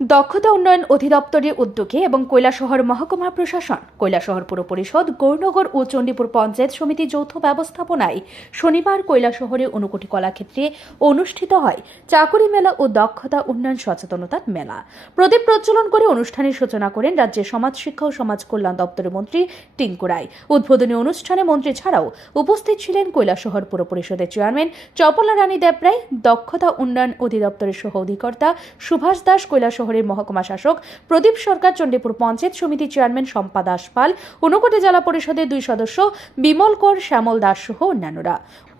দক্ষতা উন্নয়ন অধিদপ্তরের উদ্যোগে এবং কৈলাসহর মহকুমা প্রশাসন, কৈলাসহর পুর পরিষদ, গৌরনগর ও চণ্ডীপুর পঞ্চায়েত সমিতি যৌথ ব্যবস্থাপনায় শনিবার কৈলাসহরে ঊনকোটি কলাক্ষেত্রে অনুষ্ঠিত হয় চাকুরি মেলা ও দক্ষতা উন্নয়ন সচেতনতার মেলা। প্রদীপ প্রজ্বলন করে অনুষ্ঠানের সূচনা করেন রাজ্যের সমাজ শিক্ষা ও সমাজ কল্যাণ দপ্তরের মন্ত্রী টিঙ্কু রায়। উদ্বোধনী অনুষ্ঠানে মন্ত্রী ছাড়াও উপস্থিত ছিলেন কৈলাসহর পুর পরিষদের চেয়ারম্যান চপলা রানী দেবরায়, দক্ষতা উন্নয়ন অধিদপ্তরের সহ অধিকর্তা সুভাষ দাস, কৈলাসহর মহকুমা শাসক প্রদীপ সরকার, চণ্ডীপুর পঞ্চায়েত সমিতির চেয়ারম্যান শম্পা দাস পাল, ঊনকোটি জেলা পরিষদের 2 সদস্য বিমল কর, শ্যামল দাস সহ অন্যান্যরা।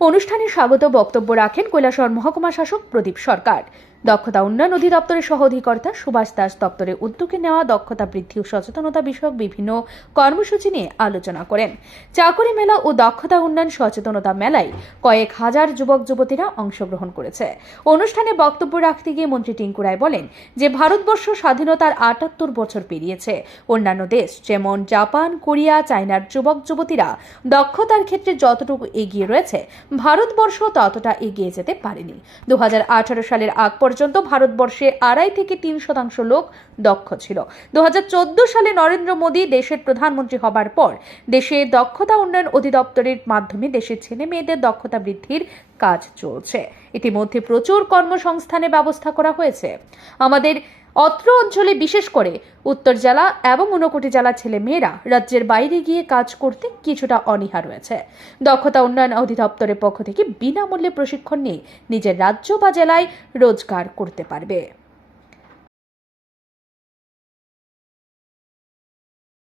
অনুষ্ঠানে স্বাগত বক্তব্য রাখেন কৈলাসহর মহকুমা শাসক প্রদীপ সরকার। দক্ষতা উন্নয়ন অধিদপ্তরের সহ অধিকর্তা সুভাষ দাস দপ্তরের উদ্যোগে নেওয়া দক্ষতা বৃদ্ধি ও সচেতনতা বিষয়ক বিভিন্ন কর্মসূচি নিয়ে আলোচনা করেন। চাকরি মেলা ও দক্ষতা উন্নয়ন সচেতনতা মেলায় কয়েক হাজার যুবক যুবতীরা অংশগ্রহণ করেছে। অনুষ্ঠানে বক্তব্য রাখতে গিয়ে মন্ত্রী টিঙ্কু রায় বলেন যে ভারতবর্ষ স্বাধীনতার 78 বছর পেরিয়েছে। অন্যান্য দেশ যেমন জাপান, কোরিয়া, চায়নার যুবক যুবতীরা দক্ষতার ক্ষেত্রে যতটুকু এগিয়ে রয়েছে, ভারতবর্ষ ততটা এগিয়ে যেতে পারেনি। 2018 সালের আগ পর্যন্ত ভারতবর্ষে 2.5 থেকে 3% লোক দক্ষ ছিল। 2014 সালে নরেন্দ্র মোদী দেশের প্রধানমন্ত্রী হবার পর দেশে দক্ষতা উন্নয়ন অধিদপ্তরের মাধ্যমে দেশের ছেলে মেয়েদের দক্ষতা বৃদ্ধির কাজ চলছে। ইতিমধ্যে প্রচুর কর্মসংস্থানের ব্যবস্থা করা হয়েছে। আমাদের অত্র অঞ্চলে বিশেষ করে উত্তর জেলা এবং ঊনকোটি জেলার ছেলে মেয়েরা রাজ্যের বাইরে গিয়ে কাজ করতে কিছুটা অনীহা রয়েছে। দক্ষতা উন্নয়ন অধিদপ্তরের পক্ষ থেকে বিনামূল্যে প্রশিক্ষণ নিয়ে নিজের রাজ্য বা জেলায় রোজগার করতে পারবে।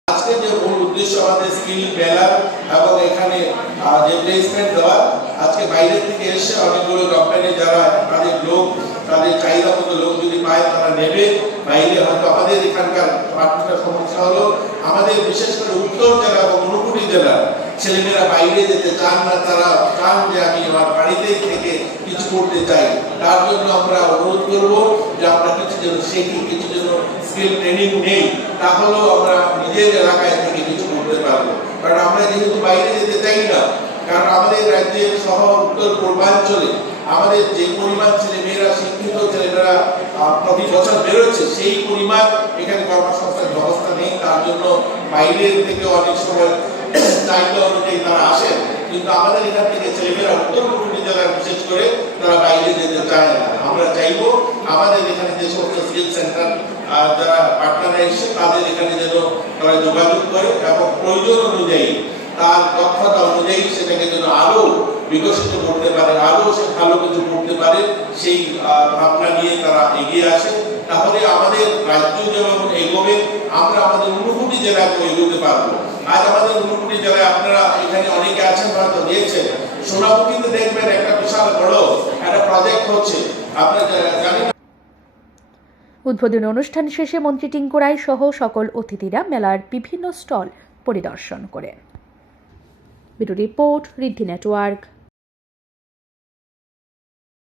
আজকে যে মূল উদ্দেশ্য আমাদের স্কিল মেলা এবং এখানে যে প্লেসমেন্ট দেওয়া, আজকে বাইরে থেকে এসে অনেকগুলো কোম্পানি যারা তাদের লোক, তাদের চাহিদা মতো লোক যদি পায় তারা নেবে বাইরে। হয়তো আমাদের এখানকার পার্টির সমস্যা হলো আমাদের বিশেষ করে উত্তর জেলা এবং ঊনকোটি জেলার ছেলেমেয়েরা বাইরে যেতে চান না। তারা চান যে আমি আমার বাড়িতেই থেকে কিছু করতে চাই। তার জন্য আমরা অনুরোধ করবো যে আমরা কিছু যেন শিখি, কিছু যেন স্কিল ট্রেনিং নেই, তাহলেও আমরা নিজের এলাকায় থেকে কিছু করতে পারবো। কারণ আমরা যেহেতু বাইরে যেতে চাই না, কারণ আমাদের রাজ্যের সহ উত্তর পূর্বাঞ্চলে আমাদের যে পরিমাণ ছেলে মেয়েরা, শিক্ষিত ছেলেমেয়েরা প্রতি বছর বেরোচ্ছে, সেই পরিমাণ এখানে কর্মসংস্থান ব্যবস্থা নেই। তার জন্য বাইরের থেকে অনেক সময় চাহিদা অনুযায়ী তারা আসেন, কিন্তু আমাদের এখান থেকে ছেলেমেয়েরা উত্তর ঊনকোটি জেলার বিশেষ করে তারা বাইরে যেতে চায় না। আমরা চাইবো আমাদের এখানে যে সমস্ত স্কিল সেন্টার যারা পার্টনার এসে তাদের এখানে যেন তারা যোগাযোগ করে এবং প্রয়োজন অনুযায়ী তার দক্ষতা অনুযায়ী সেটাকে যেন আরো বিকশিত করতে পারে, আরো সে ভালো কিছু করতে পারে, সেই ভাবনা নিয়ে তারা এগিয়ে আসে। তাহলে আমাদের রাজ্য যেমন এগোবে, আমরা আমাদের ঊনকোটি জেলাকে এগোতে পারবো। আজ আমাদের ঊনকোটি জেলায় আপনারা এখানে অনেকে আছেন, হয়তো দিয়েছেন সোনামুখীতে দেখবেন একটা বিশাল বড় একটা প্রজেক্ট হচ্ছে, আপনারা জানেন। উদ্বোধনী অনুষ্ঠান শেষে মন্ত্রী টিঙ্কু রায় সহ সকল অতিথিরা মেলার বিভিন্ন স্টল পরিদর্শন করেন। ব্যুরো রিপোর্ট, ঋদ্ধি নেটওয়ার্ক।